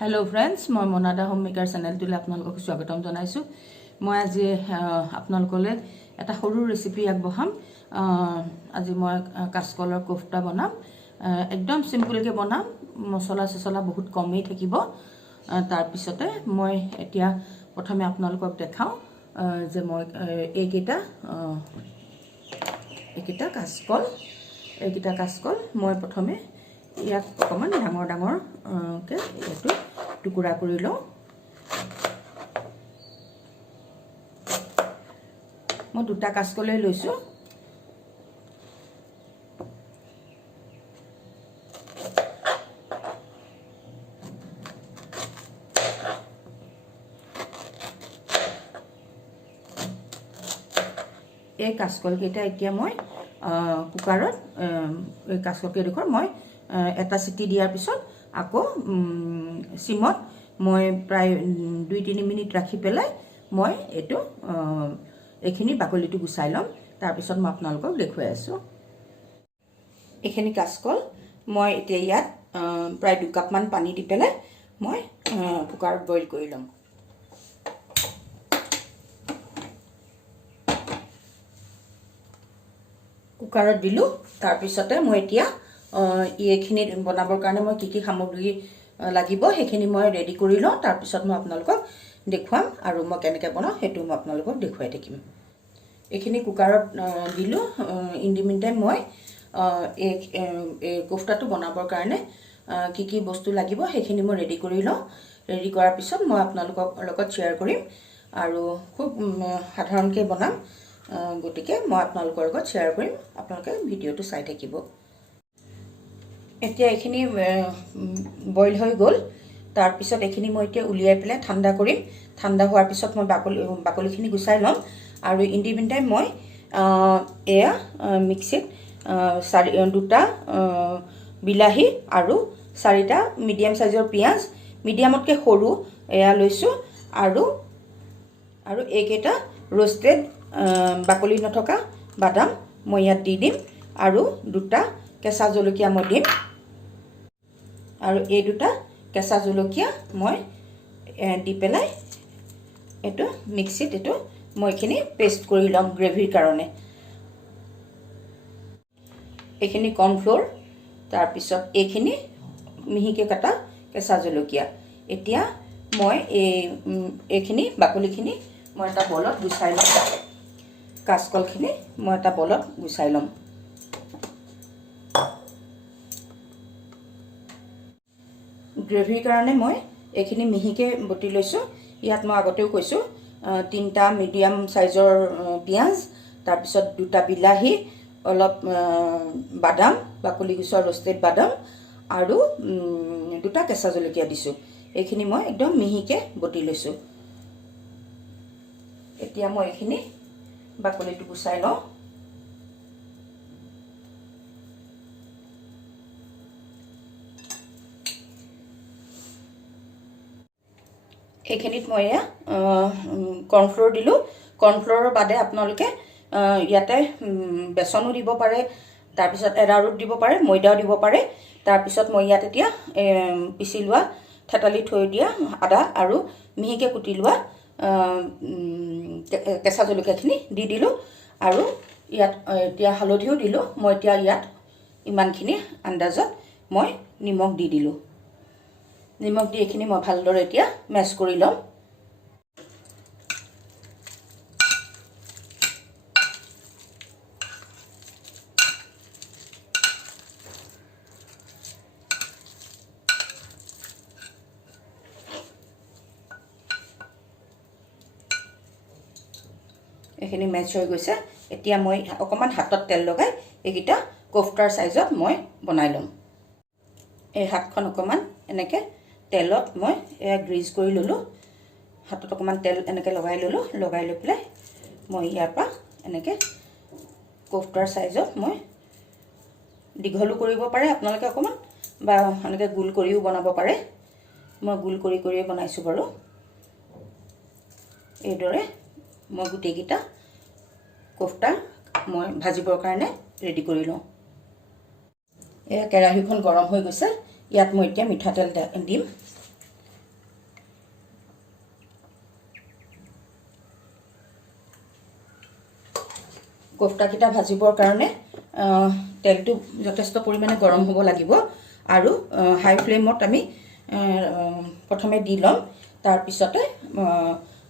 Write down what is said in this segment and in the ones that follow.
Hello friends मैं मोनादा home maker चेनेलटुले आपनालोকক स्वागतम जनाइछु। मैं आज आपनालोकले एटा सरू रेसिपि आगबঢ়াম। आज मैं काचकলৰ कोफ्ता बनाम। एकदम सिम्पल के बनाम, मसला ससला बहुत कमेই থাকিব। तार पिछते मैं एतिया प्रथमे आपनालोকক देखाও जे मैं এইকেইটা काचकल मैं प्रथमे ইয়াক অকমান ডাঙৰ ডাঙৰ কে এটো টুকুৰা কৰি লওঁ। মই দুটা কাচকলে লৈছো। এই কাচকল কেইটা এতিয়া মই কুকাৰত এই কাচকল কেইডোখৰ মই এটা সিটি দিয়াৰ পিছত আকৌ সিমত মই প্ৰায় 2-3 মিনিট ৰাখি পেলাই মই এটো এখিনি বাকলিটো গুছাই লম। তাৰ পিছত মই আপোনালোকক দেখুৱাই আছো। এখিনি কাচকল মই এতিয়া ইয়াত প্ৰায় 2 কাপ মান পানী দি পেলাই মই কুকাৰত বইল কৰি লম। কুকাৰত দিলো। তাৰ পিছতে মই এতিয়া এইখিনি বনাবৰ কাৰণে মই কি সামগ্ৰী লাগিব সেইখিনি মই ৰেডি কৰি লওঁ। তাৰ পিছত মই আপোনালোকক দেখুৱাম আৰু মই কেনেকৈ বনাওঁ সেইটো মই আপোনালোকক দেখুৱাই থাকিম। এইখিনি কুকাৰত দিলো। ইন দি মিন টাইম মই এই কোফতাটো বনাবৰ কাৰণে কি বস্তু লাগিব সেইখিনি মই ৰেডি কৰি লওঁ। ৰেডি কৰাৰ পিছত মই আপোনালোকৰ লগত শ্বেয়াৰ কৰিম আৰু খুব সাধাৰণকৈ বনাম। গতিকে মই আপোনালোকৰ লগত শ্বেয়াৰ কৰিম। আপোনালোকে ভিডিঅ'টো চাই থাকিব। এতিয়া এখিনি বইল হৈ গ'ল। তাৰ পিছত এখিনি মই এতিয়া উলিয়াই পেলাই ঠাণ্ডা কৰিম। ঠাণ্ডা হোৱাৰ পিছত মই বাকলিখিনি গুছাই ল'ম আৰু ইন দি মিন টাইম মই এয়া মিক্সিত দুটা বিলাহী আৰু 4টা মিডিয়াম সাইজৰ পিয়াজ, মিডিয়ামতকৈ সৰু এয়া লৈছো আৰু এইকেইটা ৰোষ্টেড বাকলি নথকা বাদাম মই ইয়াত দি দিম আৰু দুটা কেঁচা জলকীয়া মই দিম আৰু এই দুটা কেঁচা জলকীয়া মই দি পেলাই এটো মিক্সিত এটো মই এখিনি পেষ্ট কৰি লম গ্ৰেভিৰ কাৰণে। এখিনি কৰ্নফ্লোৰ, তাৰ পিছত এখিনি মিহিকে কাটা কেঁচা জলকীয়া। এতিয়া মই এইখিনি বাকলিখিনি মই এটা বলত গুছাই লম। কাচকলখিনি মই এটা বলত গুছাই লম। গ্ৰেভিৰ কাৰণে মই এইখিনি মিহিকে বটি লৈছো। ইয়াত মই আগতেও কৈছো 3টা মিডিয়াম সাইজৰ পিয়াজ, তাৰ পিছত 2টা বিলাহী, অলপ বাদাম বাকলি গুছোৱা ৰোষ্টেড বাদাম আৰু 2টা কেঁচা জলকীয়া দিছো। এইখিনি মই একদম মিহিকে বটি লৈছো। এতিয়া মই এইখিনি বাকলিটো গুছাই লওঁ। এইখিনিত মই কৰ্নফ্লোৰ দিলো। কৰ্নফ্লোৰৰ বাদে আপোনালোকে ইয়াতে বেচনো দিব পাৰে, তাৰ পিছত এৰাৰুট দিব পাৰে, ময়দাও দিব পাৰে। তাৰ পিছত মই ইয়াত এতিয়া পিচি লোৱা থেতালি থৈ দিয়া আদা আৰু মিহিকে কুটি লোৱা কেঁচা জলকীয়াখিনি দি দিলো আৰু ইয়াত এতিয়া হালধিও দিলো। মই এতিয়া ইয়াত ইমানখিনি আন্দাজত মই নিমখ দি দিলো। নিমখ দি এইখিনি মই ভালদৰে এতিয়া মেছ কৰি লম। এইখিনি মেচ হৈ গৈছে। এতিয়া মই অকমান হাতত তেল লগাই এইকিটা কোফতাৰ সাইজত মই বনাই লম। এই হাতখন অকমান এনেকে তেলত মই গ্ৰীজ কৰি ললো। হাতত অকমান তেল এনেকে লগাই ললো। লগাই লৈ পেলাই মই ইয়াৰ পৰা এনেকে কোফতাৰ সাইজত মই দীঘলো কৰিব পাৰে আপোনালোকে অকমান, বা এনেকে গোল কৰিও বনাব পাৰে। মই গোল কৰি বনাইছো বাৰু। এইদৰে মই গুটেকিটা কোফতা মই ভাজিবৰ কাৰণে ৰেডি কৰি লওঁ। এই কেৰাহীখন গৰম হৈ গৈছে। ইয়াত মই এতিয়া মিঠাতেল দিম। কোফটাকেইটা ভাজিবৰ কাৰণে তেলটো যথেষ্ট পৰিমাণে গৰম হ'ব লাগিব আৰু হাই ফ্লেমত আমি প্ৰথমে দি ল'ম তাৰপিছতে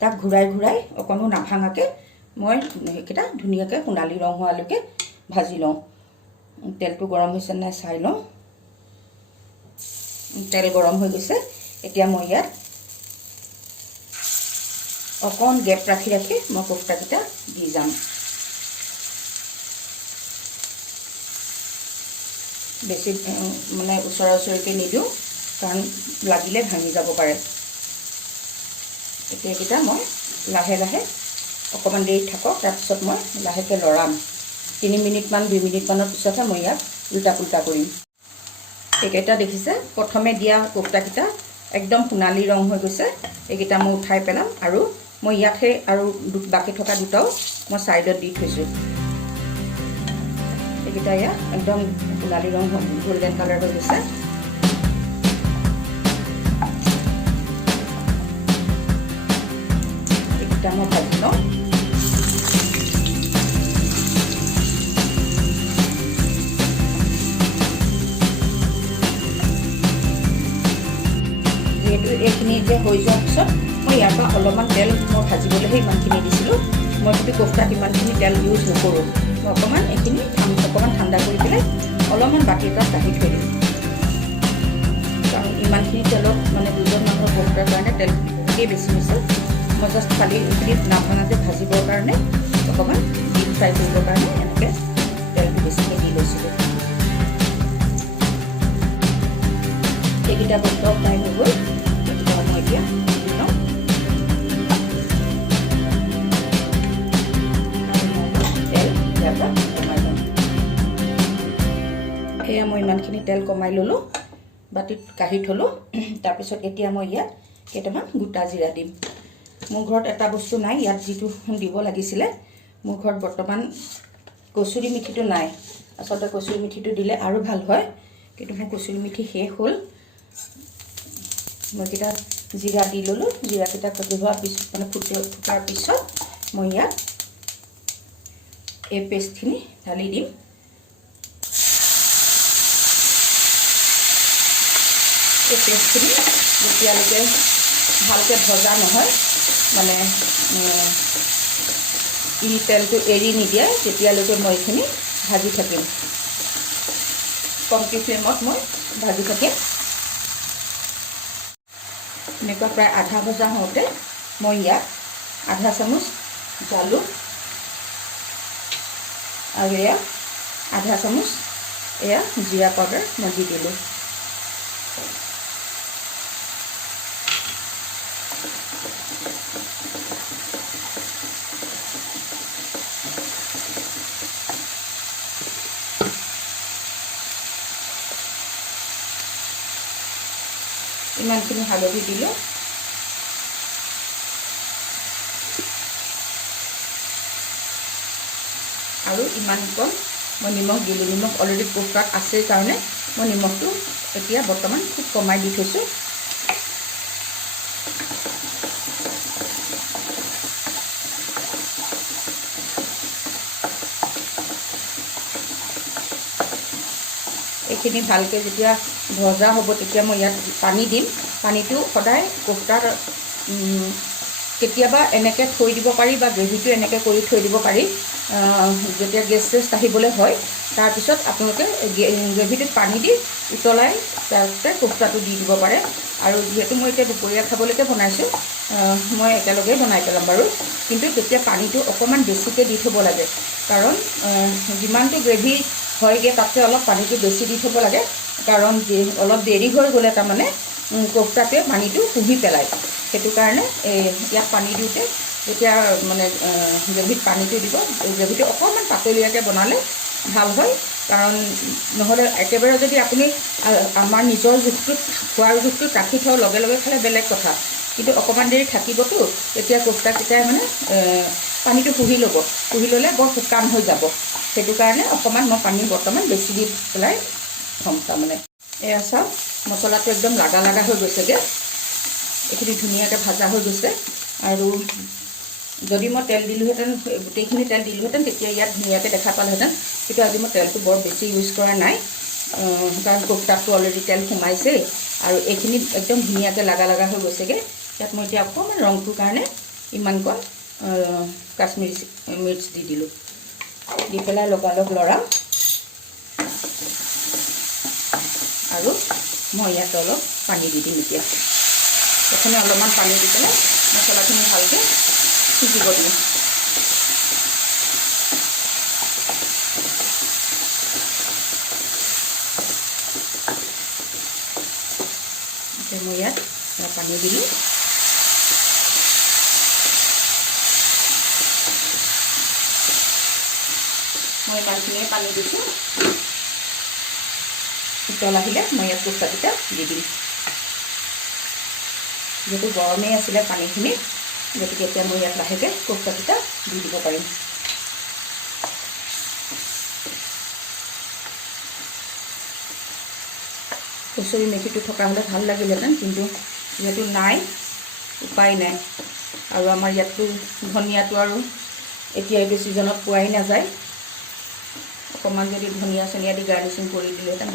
তাক ঘূৰাই ঘূৰাই অকণো নাভাঙাকৈ মই সেইকেইটা ধুনীয়াকৈ সোণালী ৰং হোৱালৈকে ভাজি লওঁ তেলটো গৰম হৈছে নাই চাই লওঁ তেল গৰম হৈ গৈছে এতিয়া মই ইয়াত অকণ গেপ ৰাখি ৰাখি মই কোফটাকেইটা দি যাম বেছি মানে ওচৰা ওচৰিকৈ নিদিওঁ কাৰণ লাগিলে ভাঙি যাব পাৰে এতিয়া এইকেইটা মই লাহে লাহে অকণমান দেৰি থাকক তাৰপিছত মই লাহেকৈ লৰাম 3 মিনিটমান 2 মিনিটমানৰ পিছতহে মই ইয়াক উল্টা পুল্টা কৰিম এইকেইটা দেখিছে প্ৰথমে দিয়া কোফটাকেইটা একদম সোণালী ৰং হৈ গৈছে এইকেইটা মই উঠাই পেলাম আৰু মই ইয়াতহে আৰু বাকি থকা দুটাও মই সাইডত দি থৈছোঁ এইকেইটা ইয়াত একদম সোণালী ৰং গোল্ডেন কালাৰ হৈ গৈছে এইকেইটা মই ভাজি লওঁ এইখিনি যে হৈ যোৱাৰ পিছত মই ইয়াৰ পৰা অলপমান তেল মই ভাজিবলৈহে ইমানখিনি দিছিলোঁ মই যদি কোফটাত ইমানখিনি তেল ইউজ নকৰোঁ মই অকণমান এইখিনি অকণমান ঠাণ্ডা কৰি পেলাই অলপমান বাতি এটাত কাঢ়ি থৈ দিম কাৰণ ইমানখিনি তেলত মানে দুজন মানুহৰ কোফটাৰ কাৰণে তেল বহুতেই বেছি হৈছে মই জাষ্ট খালি এইখিনি নাভাঙাকৈ ভাজিবৰ কাৰণে অকণমান ডিপ ফ্ৰাই কৰিবৰ কাৰণে এনেকৈ তেলটো বেছিকৈ দি লৈছিলোঁ এইকেইটা বস্তু ফ্ৰাই হৈ গ'ল মই এতিয়া দি লওঁ তেল ইয়াৰ পৰা কমাই লওঁ এয়া মই ইমানখিনি তেল কমাই ল'লোঁ বাতিত কাঢ়ি থ'লোঁ তাৰপিছত এতিয়া মই ইয়াত কেইটামান গোটা জিৰা দিম মোৰ ঘৰত এটা বস্তু নাই ইয়াত যিটো দিব লাগিছিলে মোৰ ঘৰত বৰ্তমান কচুৰি মিঠিটো নাই আচলতে কচুৰি মিঠিটো দিলে আৰু ভাল হয় কিন্তু মোৰ কচুৰি মিঠি শেষ হ'ল মই কেইটা জিৰা দি ল'লোঁ জিৰাকেইটা ভাজি হোৱাৰ পিছত মানে ফুটাৰ পিছত মই ইয়াত এই পেষ্টখিনি ঢালি দিম এই পেষ্টখিনি যেতিয়ালৈকে ভালকৈ ভজা নহয় মানে তেলটো এৰি নিদিয়ে তেতিয়ালৈকে মই এইখিনি ভাজি থাকিম কমটি ফ্লেমত মই ভাজি থাকিম এনেকুৱা প্ৰায় আধা ভজা হওঁতে মই ইয়াত আধা চামুচ জালুক আৰু এয়া আধা চামুচ এয়া জিৰা পাউডাৰ মই দি দিলোঁ ইমানখিনি হালধি দিলোঁ আৰু ইমান কম মই নিমখ দিলোঁ নিমখ অলৰেডি কোফটাত আছে কাৰণে মই নিমখটো এতিয়া বৰ্তমান খুব কমাই দি থৈছোঁ এইখিনি ভালকৈ যেতিয়া ভজা হ'ব তেতিয়া মই ইয়াত পানী দিম পানীটো সদায় কোফটাৰ কেতিয়াবা এনেকৈ থৈ দিব পাৰি বা গ্ৰেভিটো এনেকৈ কৰি থৈ দিব পাৰি যেতিয়া গেছ চেছ আহিবলৈ হয় তাৰপিছত আপোনালোকে গ্ৰেভিটোত পানী দি উতলাই তাৰপিছতে কোফটাটো দি দিব পাৰে আৰু যিহেতু মই এতিয়া দুপৰীয়া খাবলৈকে বনাইছোঁ মই একেলগেই বনাই পেলাম বাৰু কিন্তু তেতিয়া পানীটো অকণমান বেছিকৈ দি থ'ব লাগে কাৰণ যিমানটো গ্ৰেভি হয়গৈ তাতকৈ অলপ পানীটো বেছি দি থ'ব লাগে কাৰণ অলপ দেৰি হৈ গ'লে তাৰমানে কোফটাটোৱে পানীটো শুহি পেলায় সেইটো কাৰণে ইয়াত পানী দিওঁতে যেতিয়া মানে গ্ৰেভিত পানীটো দিব গ্ৰেভিটো অকণমান পাতলীয়াকৈ বনালে ভাল হয় কাৰণ নহ'লে একেবাৰে যদি আপুনি আমাৰ নিজৰ জোখটোত খোৱাৰ জোখটোত ৰাখি থওঁ লগে লগে খালে বেলেগ কথা কিন্তু অকণমান দেৰি থাকিবতো তেতিয়া কোফটাকেইটাই মানে পানীটো শুহি ল'ব শুহি ল'লে বৰ শুকান হৈ যাব সেইটো কাৰণে অকণমান মই পানী বৰ্তমান বেছি দি পেলাই থ'ম তাৰমানে এয়া চাওক মছলাটো একদম লাগা লাগা হৈ গৈছেগৈ এইখিনি ধুনীয়াকৈ ভাজা হৈ গৈছে আৰু যদি মই তেল দিলোহেঁতেন, গোটেইখিনি তেল দিলোহেঁতেন, তেতিয়া ইয়াত ধুনীয়াকৈ দেখা পালোহেঁতেন। কিন্তু আজি মই তেলটো বৰ বেছি ইউজ কৰা নাই, কাৰণ কোফতাটো অলৰেডি তেল সোমাইছেই আৰু এইখিনি একদম ধুনীয়াকৈ লাগা হৈ গৈছেগৈ। ইয়াত মই এতিয়া অকণমান ৰংটোৰ কাৰণে ইমানকণ কাশ্মীৰী মিৰ্চ দি দিলোঁ, দি পেলাই লগালগ লৰাম। আৰু মই ইয়াত অলপ পানী দি দিম। এতিয়া প্ৰথমে অলপমান পানী দি পেলাই মছলাখিনি ভালকৈ সিজিব দিম। এতিয়া মই ইয়াত পানী দিলোঁ। মই ইমানখিনিয়ে পানী দিছোঁ। উতল আহিলে মই ইয়াত কোফতাকেইটা দি দিম। যিহেতু গৰমেই আছিলে পানীখিনি, গতিকে এতিয়া মই ইয়াত লাহেকৈ কোফতাকেইটা দি দিব পাৰিম। কচুৰি মেথিটো থকা হ'লে ভাল লাগিলেহেঁতেন, কিন্তু যিহেতু নাই, উপায় নাই। আৰু আমাৰ ইয়াততো ধনিয়াটো আৰু এতিয়া এইটো ছিজনত পোৱাই নাযায়। অকণমান যদি ধনিয়া চনিয়া দি গাৰ্নিচিং কৰি দিলেহেঁতেন,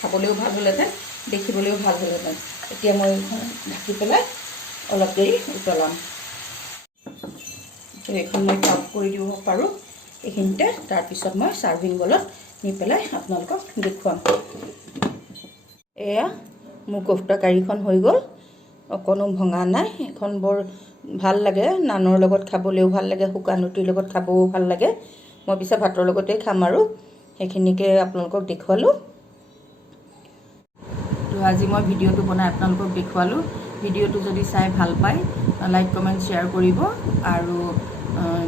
খাবলৈও ভাল হ'লহেঁতেন, দেখিবলৈও ভাল হ'লহেঁতেন। এতিয়া মই ঢাকি পেলাই অলপ দেৰি উতলাম। এইখন মই অফ কৰি দিব পাৰোঁ এইখিনিতে। তাৰপিছত মই চাৰ্ভিং বলত নি পেলাই আপোনালোকক দেখুৱাম। এয়া মোৰ কোফতা কাৰীখন হৈ গ'ল, অকণো ভঙা নাই। এখন বৰ ভাল লাগে, নানৰ লগত খাবলৈও ভাল লাগে, শুকান ৰুটিৰ লগত খাবও ভাল লাগে। মই পিছে ভাতৰ লগতেই খাম আৰু সেইখিনিকে আপোনালোকক দেখুৱালোঁ। তো আজি মই ভিডিঅ'টো বনাই আপোনালোকক দেখুৱালোঁ। ভিডিঅ'টো যদি চাই ভাল পায়, লাইক কমেণ্ট শ্বেয়াৰ কৰিব। আৰু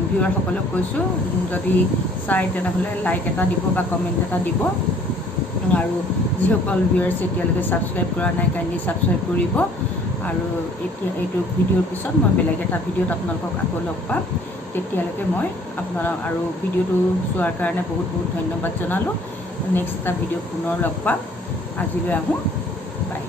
ভিউৱাৰসকলক কৈছোঁ, যদি চাই তেনেহ'লে লাইক এটা দিব বা কমেণ্ট এটা দিব। আৰু যিসকল ভিউৱাৰ্ছে এতিয়ালৈকে ছাবস্ক্ৰাইব কৰা নাই, কাইণ্ডলি ছাবস্ক্ৰাইব কৰিব। আৰু এতিয়া এইটো ভিডিঅ'ৰ পিছত মই বেলেগ এটা ভিডিঅ'ত আপোনালোকক আকৌ লগ পাম। তেতিয়ালৈকে মই আপোনালোক আৰু ভিডিঅ'টো চোৱাৰ কাৰণে বহুত ধন্যবাদ জনালোঁ। নেক্সট এটা ভিডিঅ'ত পুনৰ লগ পাম। আজিলৈ আহোঁ, বাই।